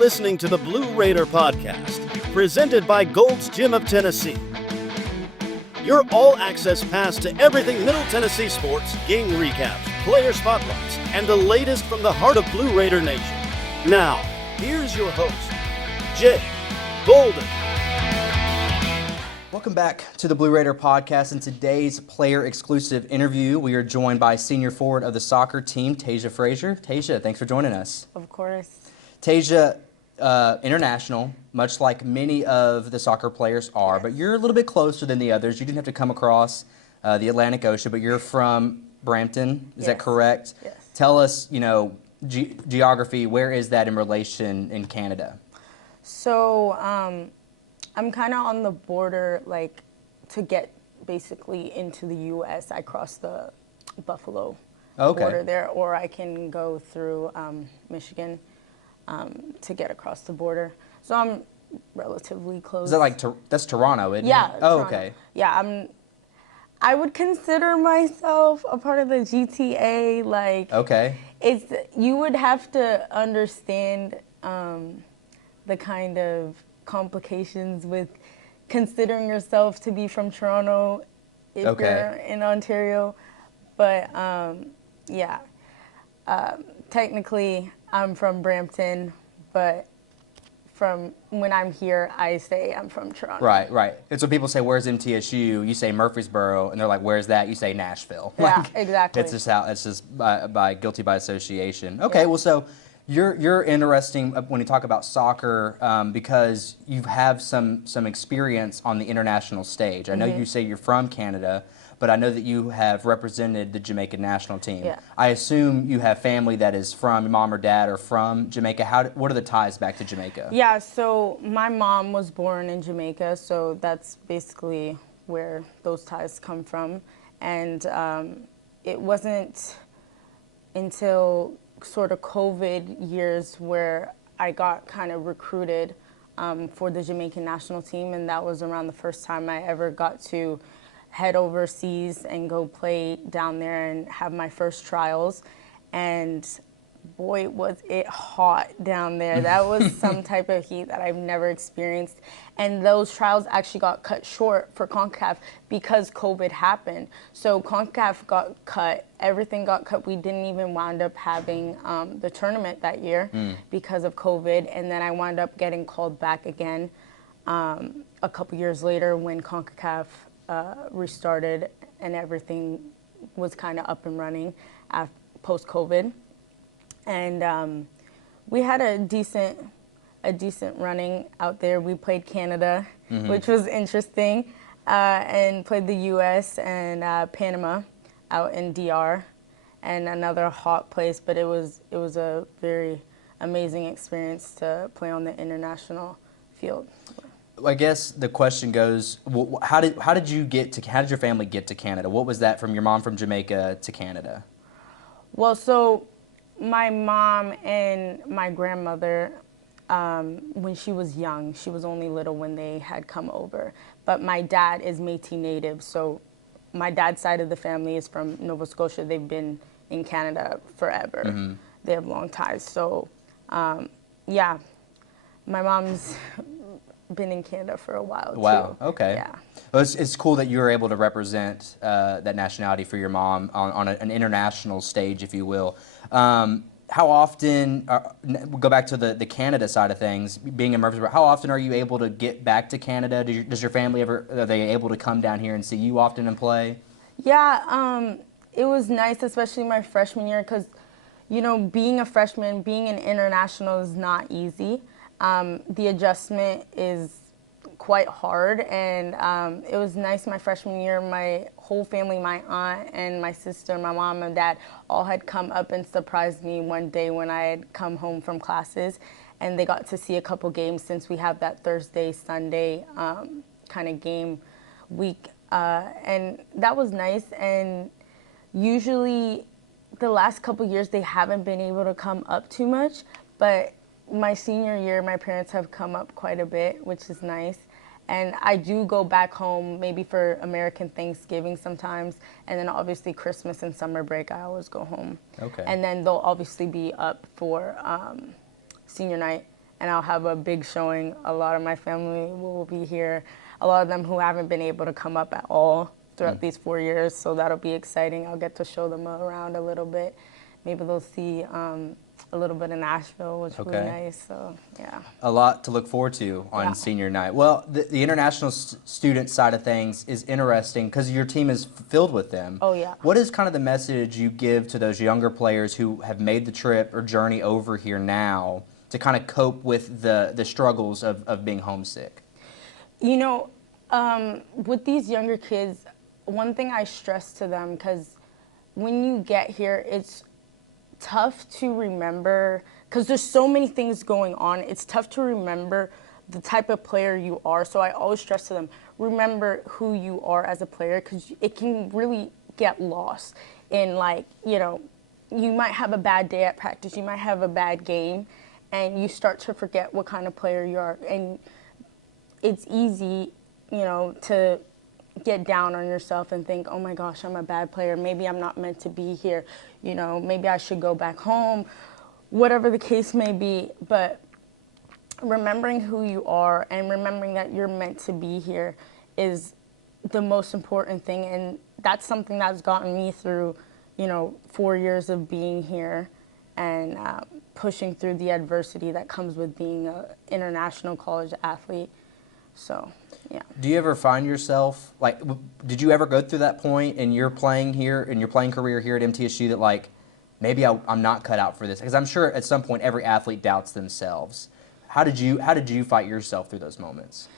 listening to the Blue Raider Podcast, presented by Gold's Gym of Tennessee. Your all-access pass to everything Middle Tennessee sports, game recaps, player spotlights, and the latest from the heart of Blue Raider Nation. Now, here's your host, Jay Golden. Welcome back to the Blue Raider Podcast. In today's player-exclusive interview, we are joined by senior forward of the soccer team, Taijah Fraser. Taijah, thanks for joining us. Of course. Taijah, international, much like many of the soccer players are, but you're a little bit closer than the others. You didn't have to come across the Atlantic Ocean, but you're from Brampton, is that correct? Yes. Tell us, geography, where is that in relation in Canada? So, I'm kind of on the border, to get basically into the U.S. I cross the Buffalo border there, or I can go through Michigan to get across the border. So I'm relatively close. Is that that's Toronto, isn't it? Yeah. Oh, Toronto. okay. Yeah, I would consider myself a part of the GTA. Okay. You would have to understand the kind of complications with considering yourself to be from Toronto if you're in Ontario. But technically I'm from Brampton, but from when I'm here, I say I'm from Toronto. Right. And so people say, where's MTSU? You say Murfreesboro, and they're like, where's that? You say Nashville. Yeah, exactly. It's just by guilty by association. Okay, well, so you're interesting when you talk about soccer because you have some experience on the international stage. I know you say you're from Canada, but I know that you have represented the Jamaican national team. Yeah. I assume you have family that is from, your mom or dad are from Jamaica. What are the ties back to Jamaica? Yeah, so my mom was born in Jamaica, so that's basically where those ties come from. And it wasn't until sort of COVID years where I got kind of recruited for the Jamaican national team, and that was around the first time I ever got to head overseas and go play down there and have my first trials. And boy, was it hot down there. That was some type of heat that I've never experienced. And those trials actually got cut short for CONCACAF because COVID happened. So CONCACAF got cut, everything got cut. We didn't even wind up having the tournament that year because of COVID. And then I wound up getting called back again a couple years later when CONCACAF restarted and everything was kind of up and running post-COVID. And we had a decent running out there. We played Canada, which was interesting, and played the U.S. and Panama out in DR, and another hot place. But it was a very amazing experience to play on the international field. I guess the question goes: how did your family get to Canada? What was that from your mom from Jamaica to Canada? Well, so my mom and my grandmother, when she was young, she was only little when they had come over. But my dad is Métis native, so my dad's side of the family is from Nova Scotia. They've been in Canada forever. They have long ties. So, my mom's been in Canada for a while, Wow, too. okay. Yeah. Well, it's cool that you were able to represent that nationality for your mom on an international stage, if you will. How often, we'll go back to the Canada side of things, being in Murfreesboro, how often are you able to get back to Canada? Does your family are they able to come down here and see you often and play? Yeah, it was nice, especially my freshman year, because, being a freshman, being an international is not easy. The adjustment is quite hard, and it was nice my freshman year. My whole family, my aunt and my sister, my mom and dad, all had come up and surprised me one day when I had come home from classes, and they got to see a couple games since we have that Thursday, Sunday kind of game week, and that was nice. And usually the last couple years they haven't been able to come up too much, but my senior year, my parents have come up quite a bit, which is nice. And I do go back home maybe for American Thanksgiving sometimes, and then obviously Christmas and summer break, I always go home. Okay. And then they'll obviously be up for senior night and I'll have a big showing. A lot of my family will be here. A lot of them who haven't been able to come up at all throughout these 4 years, so that'll be exciting. I'll get to show them around a little bit. Maybe they'll see a little bit of Nashville, which will be nice. So yeah, a lot to look forward to on senior night. Well, the international student side of things is interesting because your team is filled with them. Oh yeah. What is kind of the message you give to those younger players who have made the trip or journey over here now to kind of cope with the struggles of being homesick? You know, with these younger kids, one thing I stress to them, because when you get here, it's tough to remember, because there's so many things going on. It's tough to remember the type of player you are. So I always stress to them, remember who you are as a player, because it can really get lost in, like, you know, you might have a bad day at practice, you might have a bad game, and you start to forget what kind of player you are. And it's easy, you know, to get down on yourself and think, oh my gosh, I'm a bad player. Maybe I'm not meant to be here. You know, maybe I should go back home, whatever the case may be. But remembering who you are and remembering that you're meant to be here is the most important thing. And that's something that's gotten me through, you know, 4 years of being here and pushing through the adversity that comes with being an international college athlete. So, yeah. Do you ever find yourself, like, did you ever go through that point in your playing here, in your playing career here at MTSU, that, like, maybe I'm not cut out for this? Because I'm sure at some point every athlete doubts themselves. How did you fight yourself through those moments?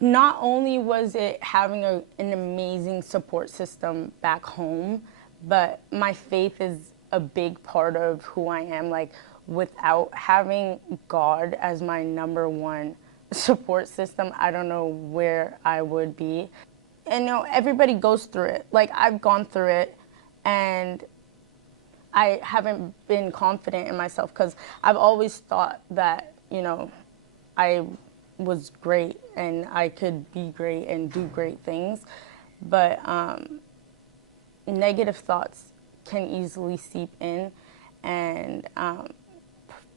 Not only was it having an amazing support system back home, but my faith is a big part of who I am. Like, without having God as my number one support system, I don't know where I would be. And you know, everybody goes through it. Like, I've gone through it, and I haven't been confident in myself because I've always thought that, you know, I was great and I could be great and do great things. But negative thoughts can easily seep in, and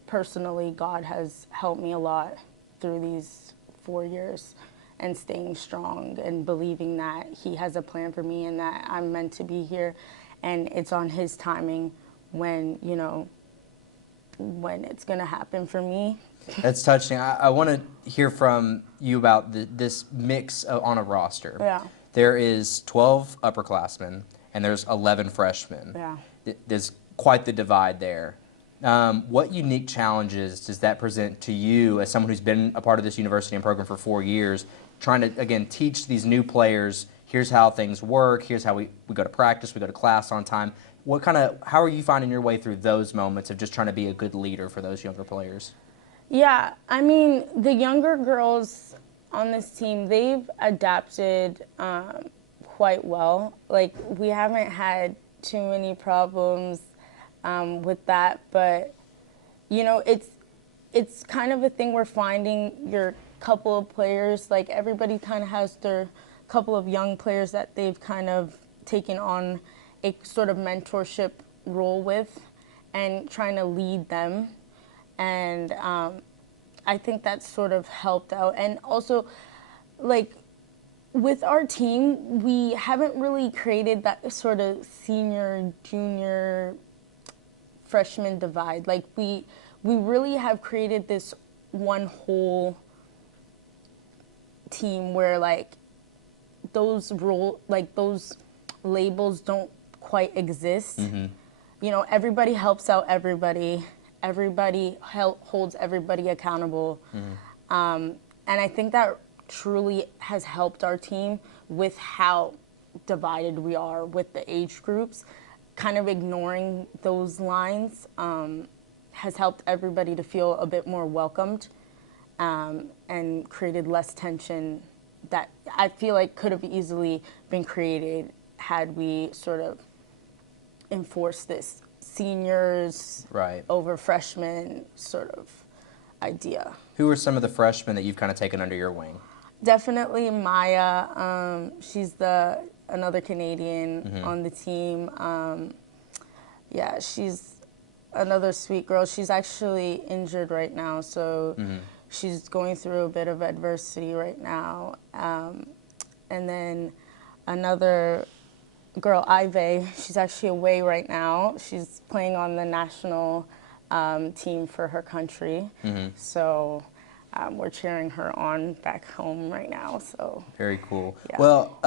personally, God has helped me a lot through these 4 years, and staying strong and believing that He has a plan for me and that I'm meant to be here, and it's on His timing when, you know, when it's gonna happen for me. That's touching. I want to hear from you about this mix on a roster. Yeah. There is 12 upperclassmen and there's 11 freshmen. Yeah. There's quite the divide there. What unique challenges does that present to you as someone who's been a part of this university and program for 4 years, trying to, again, teach these new players, here's how things work, here's how we go to practice, we go to class on time. How are you finding your way through those moments of just trying to be a good leader for those younger players? Yeah, I mean, the younger girls on this team, they've adapted quite well. Like, we haven't had too many problems with that, but you know, it's kind of a thing we're finding your couple of players, like everybody kind of has their couple of young players that they've kind of taken on a sort of mentorship role with and trying to lead them. And I think that's sort of helped out. And also, like, with our team, we haven't really created that sort of senior, junior, freshman divide. Like, we really have created this one whole team where, like, those those labels don't quite exist. Mm-hmm. You know, everybody helps out everybody. Everybody holds everybody accountable. Mm-hmm. And I think that truly has helped our team with how divided we are with the age groups. Kind of ignoring those lines has helped everybody to feel a bit more welcomed and created less tension that I feel like could have easily been created had we sort of enforced this seniors over freshmen sort of idea. Who are some of the freshmen that you've kind of taken under your wing? Definitely Maya. She's another Canadian on the team. Yeah, she's another sweet girl. She's actually injured right now, so she's going through a bit of adversity right now. And then another girl, Ivy, she's actually away right now. She's playing on the national team for her country. So we're cheering her on back home right now. So Very cool. Yeah. Well,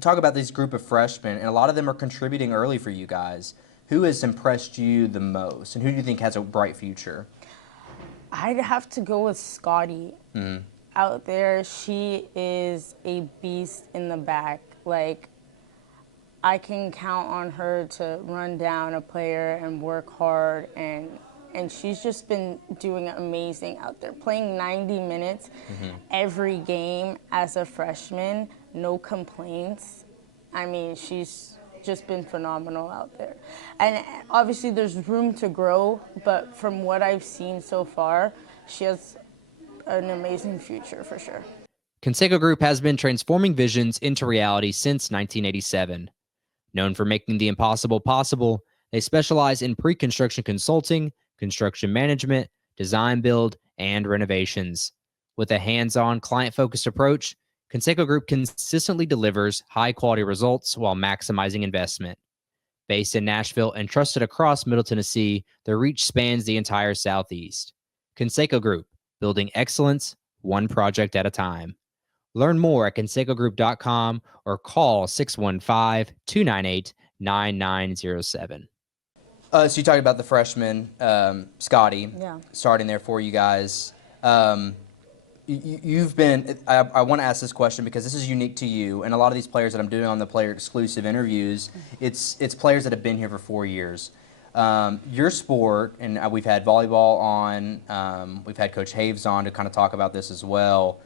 talk about this group of freshmen, and a lot of them are contributing early for you guys. Who has impressed you the most, and who do you think has a bright future? I'd have to go with Scotty. Out there, she is a beast in the back. Like, I can count on her to run down a player and work hard, and she's just been doing amazing out there. Playing 90 minutes every game as a freshman, no complaints. I mean, she's just been phenomenal out there. And obviously there's room to grow, but from what I've seen so far, she has an amazing future for sure. Conseco Group has been transforming visions into reality since 1987. Known for making the impossible possible, they specialize in pre-construction consulting, construction management, design build, and renovations. With a hands-on, client-focused approach, Conseco Group consistently delivers high-quality results while maximizing investment. Based in Nashville and trusted across Middle Tennessee, their reach spans the entire Southeast. Conseco Group, building excellence one project at a time. Learn more at consecogroup.com or call 615-298-9907. So you talked about the freshman, Scotty, Yeah. starting there for you guys. You've been, I want to ask this question because this is unique to you, and a lot of these players that I'm doing on the player exclusive interviews, it's players that have been here for 4 years. Your sport, and we've had volleyball on, we've had Coach Haves on to kind of talk about this as well.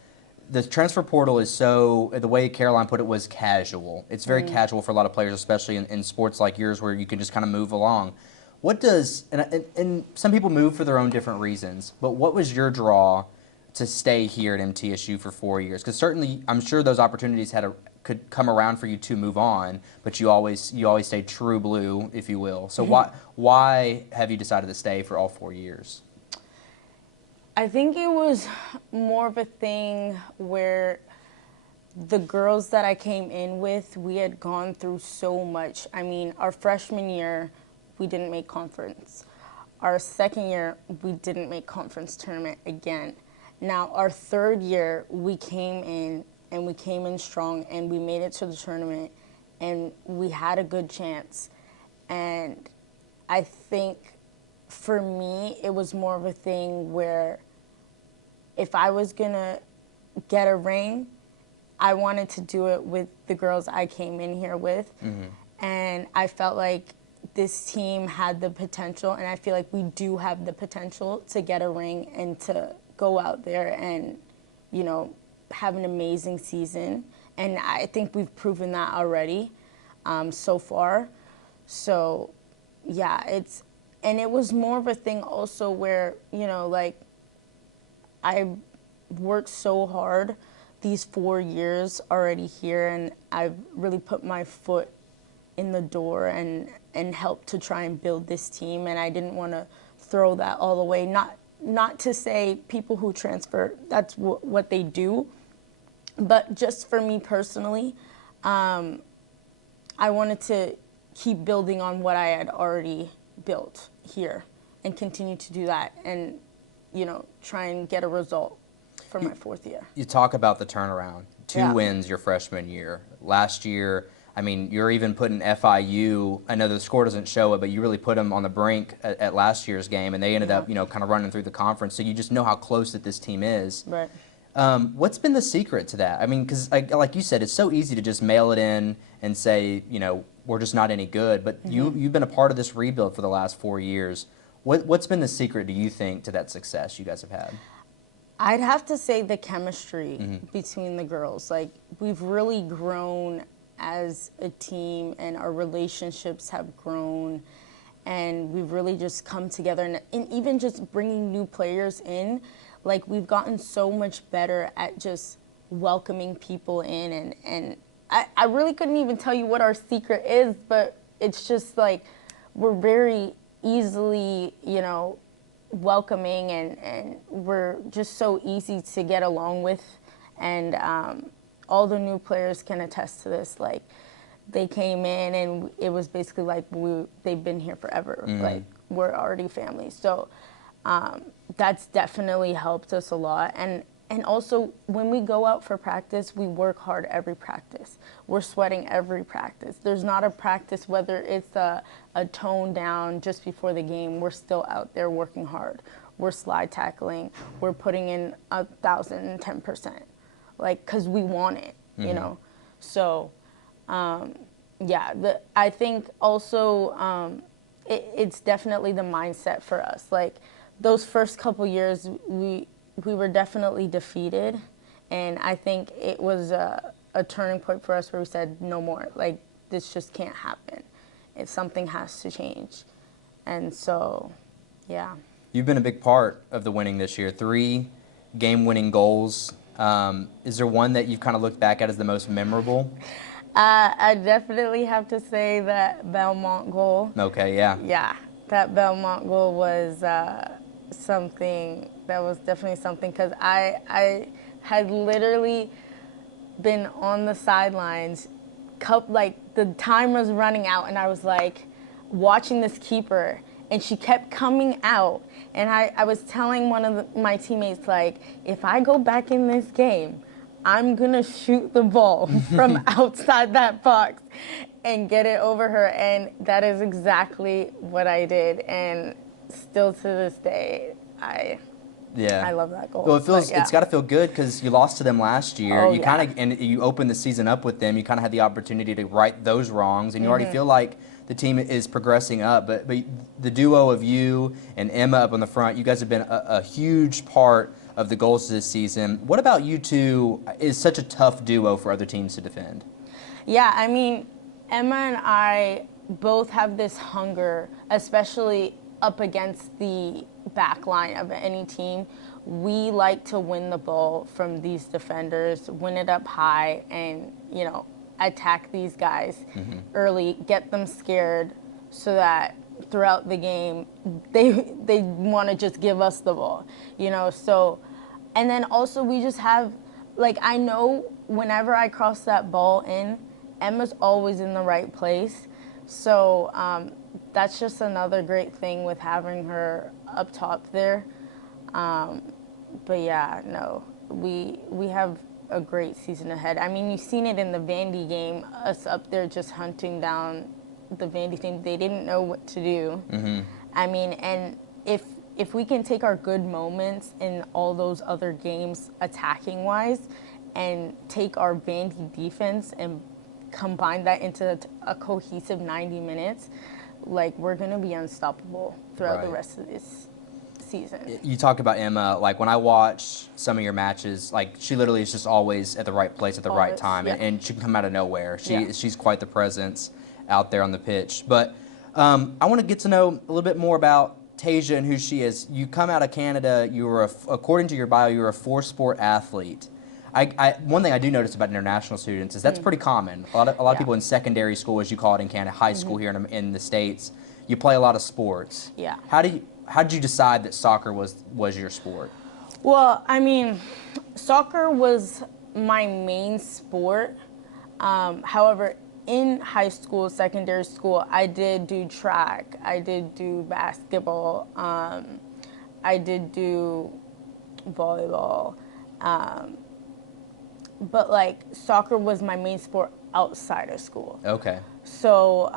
The transfer portal is so, the way Caroline put it was casual. It's very casual for a lot of players, especially in sports like yours where you can just kind of move along. What does, and some people move for their own different reasons, but what was your draw to stay here at MTSU for 4 years? Because certainly, I'm sure those opportunities could come around for you to move on, but you always stayed true blue, if you will. So why have you decided to stay for all 4 years? I think it was more of a thing where the girls that I came in with, we had gone through so much. I mean, our freshman year, we didn't make conference. Our second year, we didn't make conference tournament again. Now, our third year, we came in, and we came in strong, and we made it to the tournament, and we had a good chance. And I think for me, it was more of a thing where if I was going to get a ring, I wanted to do it with the girls I came in here with. And I felt like this team had the potential, and I feel like we do have the potential to get a ring and to go out there and, you know, have an amazing season. And I think we've proven that already so far. So, yeah, and it was more of a thing also where, you know, like, I worked so hard these 4 years already here, and I've really put my foot in the door and helped to try and build this team, and I didn't want to throw that all away. Not to say people who transfer, that's what they do, but just for me personally, I wanted to keep building on what I had already built here and continue to do that and, you know, try and get a result for my fourth year. You talk about the turnaround. 2 wins your freshman year. Last year, I mean, you're even putting FIU, I know the score doesn't show it, but you really put them on the brink at last year's game, and they ended up, you know, kind of running through the conference. So you just know how close that this team is. Right. What's been the secret to that? I mean, because like you said, it's so easy to just mail it in and say, you know, we're just not any good. But you've been a part of this rebuild for the last 4 years. What's been the secret, do you think, to that success you guys have had? I'd have to say the chemistry between the girls. Like, we've really grown as a team, and our relationships have grown, and we've really just come together. And even just bringing new players in, like, we've gotten so much better at just welcoming people in. And I really couldn't even tell you what our secret is, but it's just like we're very easily, welcoming, and we're just so easy to get along with. And all the new players can attest to this. Like, they came in and it was basically like they've been here forever. Like, we're already family. So that's definitely helped us a lot. And also, when we go out for practice, we work hard every practice. We're sweating every practice. There's not a practice, whether it's a tone down just before the game, we're still out there working hard. We're slide tackling. We're putting in 1,010%, like, because we want it, So, I think also it's definitely the mindset for us. Like, those first couple years, we were definitely defeated, and I think it was a turning point for us where we said, no more. Like, this just can't happen. Something has to change. And so, yeah. You've been a big part of the winning this year. 3 game-winning goals. Is there one that you've kind of looked back at as the most memorable? I definitely have to say that Belmont goal. Okay, yeah. Yeah, that Belmont goal was something that was definitely something, because I had literally been on the sidelines, like, the time was running out, and I was like watching this keeper, and she kept coming out, and I was telling one of my teammates, like, if I go back in this game, I'm gonna shoot the ball from outside that box and get it over her. And that is exactly what I did, and still to this day, I love that goal. Well, it's got to feel good because you lost to them last year. Oh, and you opened the season up with them. You kind of had the opportunity to right those wrongs, and you already feel like the team is progressing up. But the duo of you and Emma up on the front, you guys have been a huge part of the goals this season. What about you two is such a tough duo for other teams to defend? Yeah, I mean, Emma and I both have this hunger, especially up against the back line of any team. We like to win the ball from these defenders, win it up high, and, attack these guys early, get them scared, so that throughout the game they want to just give us the ball, So, and then also we just have, like, I know whenever I cross that ball in, Emma's always in the right place. So that's just another great thing with having her up top there. But yeah, no, we have a great season ahead. I mean, you've seen it in the Vandy game, us up there just hunting down the Vandy team. They didn't know what to do. I mean, and if we can take our good moments in all those other games attacking wise and take our Vandy defense and combine that into a cohesive 90 minutes, like, we're going to be unstoppable throughout the rest of this season. You talk about Emma. Like, when I watch some of your matches, like, she literally is just always at the right place at the right time, and she can come out of nowhere. She's quite the presence out there on the pitch. But I want to get to know a little bit more about Taijah and who she is. You come out of Canada. You were, according to your bio, you were a 4-sport athlete. One thing I do notice about international students is that's pretty common. A lot of people in secondary school, as you call it in Canada, high school here in the States, you play a lot of sports. Yeah. How did you decide that soccer was your sport? Well, I mean, soccer was my main sport. However, in high school, secondary school, I did do track. I did do basketball. I did do volleyball. But, like, soccer was my main sport outside of school. Okay. So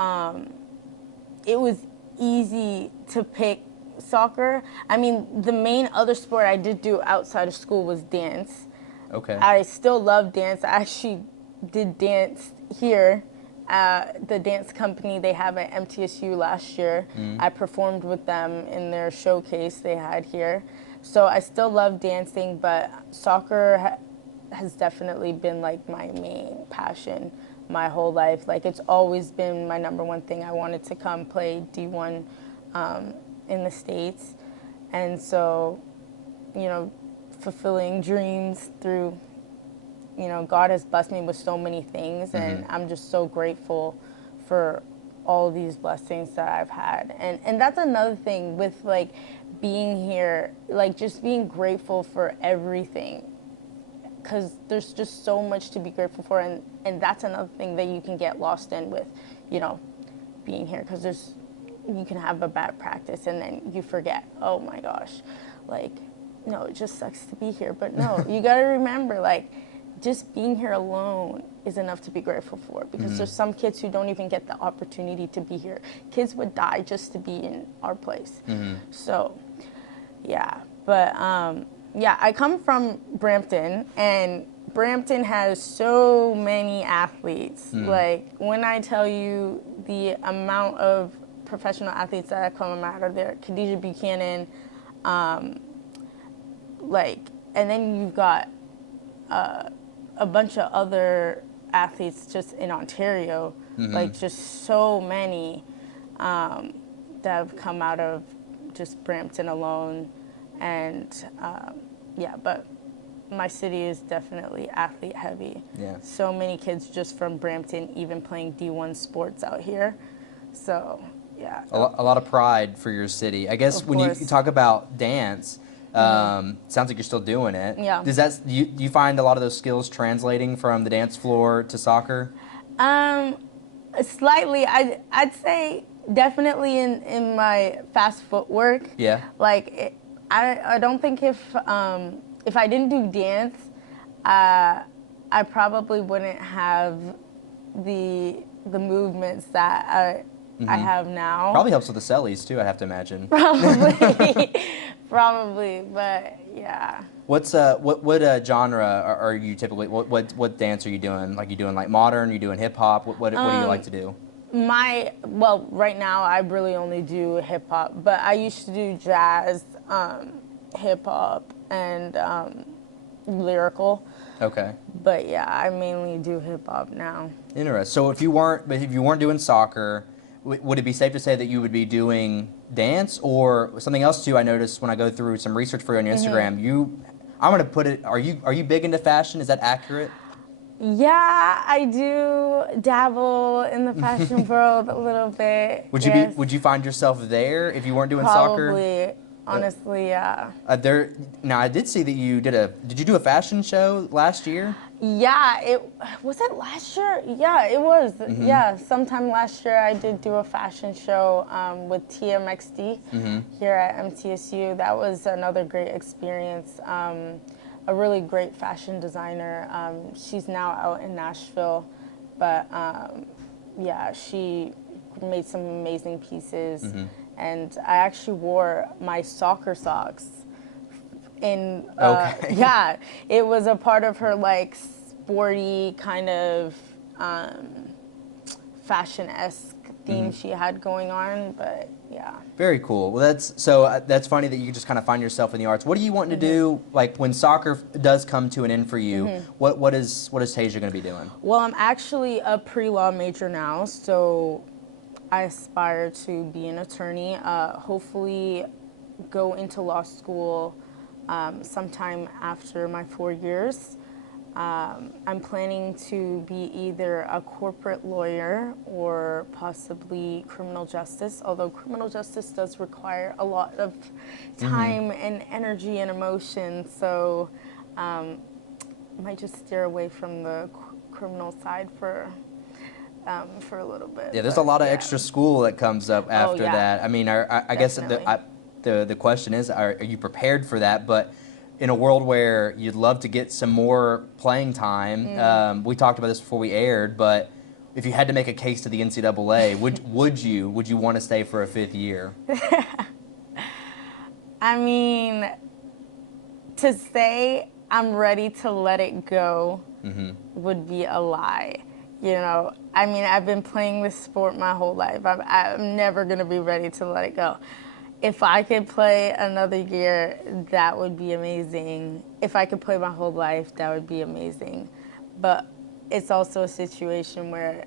it was easy to pick soccer. I mean, the main other sport I did do outside of school was dance. Okay. I still love dance. I actually did dance here at the dance company they have at MTSU last year. I performed with them in their showcase they had here. So I still love dancing, but soccer has definitely been, like, my main passion my whole life. Like, it's always been my number one thing. I wanted to come play D1 in the States. And so, fulfilling dreams through, God has blessed me with so many things, and I'm just so grateful for all these blessings that I've had. And that's another thing with like being here, like just being grateful for everything, because there's just so much to be grateful for, and that's another thing that you can get lost in with, you know, being here, because you can have a bad practice and then you forget, oh my gosh, like, no, it just sucks to be here. But no, you got to remember, like, just being here alone is enough to be grateful for, because there's some kids who don't even get the opportunity to be here. Kids would die just to be in our place. So, yeah. But, yeah, I come from Brampton, and Brampton has so many athletes. Like, when I tell you the amount of professional athletes that have come out of there, Khadijah Buchanan, like, and then you've got a bunch of other athletes just in Ontario, like just so many that have come out of just Brampton alone. And yeah, but my city is definitely athlete heavy. Yeah. So many kids just from Brampton even playing D1 sports out here. So yeah. A lot of pride for your city. I guess Of when you course. talk about dance, sounds like you're still doing it. Yeah. Does do you find a lot of those skills translating from the dance floor to soccer? Slightly. I'd say definitely in my fast footwork. Yeah. Like I don't think if I didn't do dance, I probably wouldn't have the movements that I have now. Probably helps with the cellies too, I'd have to imagine. Probably, but yeah. What genre are you typically? What dance are you doing? Like, you doing like modern? You doing hip hop? What do you like to do? Well, right now I really only do hip hop, but I used to do jazz, hip hop, and lyrical. Okay. But yeah, I mainly do hip hop now. Interesting. So if you weren't doing soccer, would it be safe to say that you would be doing dance or something else too? I noticed when I go through some research for you on your Instagram, I'm gonna put it. Are you big into fashion? Is that accurate? Yeah, I do dabble in the fashion world a little bit. Would you find yourself there if you weren't doing soccer? Probably. Honestly, yeah. Now I did see that you did you do a fashion show last year? Yeah, was it last year? Yeah, it was. Yeah, sometime last year I did do a fashion show with TMXD here at MTSU. That was another great experience. A really great fashion designer. She's now out in Nashville, but yeah, she made some amazing pieces. And I actually wore my soccer socks in, yeah, it was a part of her like sporty kind of fashion-esque theme she had going on, but yeah. Very cool. Well, that's funny that you just kind of find yourself in the arts. What do you want to do, like when soccer does come to an end for you? What is Taijah going to be doing? Well, I'm actually a pre-law major now, so I aspire to be an attorney, hopefully go into law school sometime after my 4 years. I'm planning to be either a corporate lawyer or possibly criminal justice, although criminal justice does require a lot of time and energy and emotion, so I might just steer away from the criminal side for a little bit. Yeah, there's a lot of extra school that comes up after that. I mean, I guess the question is, are you prepared for that? But in a world where you'd love to get some more playing time, we talked about this before we aired, but if you had to make a case to the NCAA, would you want to stay for a 5th year? I mean, to say I'm ready to let it go would be a lie. You know, I mean, I've been playing this sport my whole life. I'm never going to be ready to let it go. If I could play another year, that would be amazing. If I could play my whole life, that would be amazing. But it's also a situation where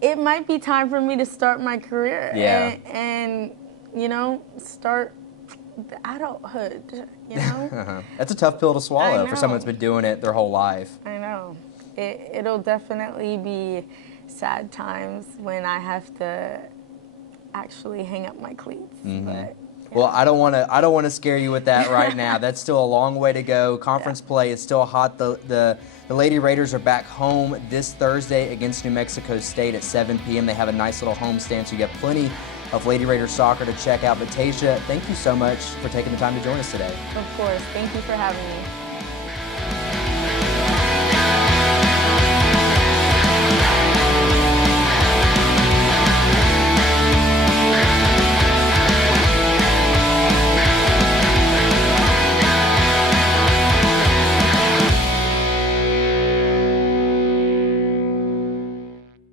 it might be time for me to start my career and you know, start the adulthood, you know? That's a tough pill to swallow for someone that's been doing it their whole life. I know. It'll definitely be sad times when I have to actually hang up my cleats. But Well, I don't want to scare you with that right now. That's still a long way to go. Conference play is still hot. The Lady Raiders are back home this Thursday against New Mexico State at 7 p.m. They have a nice little homestand, so you have plenty of Lady Raider soccer to check out. But Taijah, thank you so much for taking the time to join us today. of course, thank you for having me.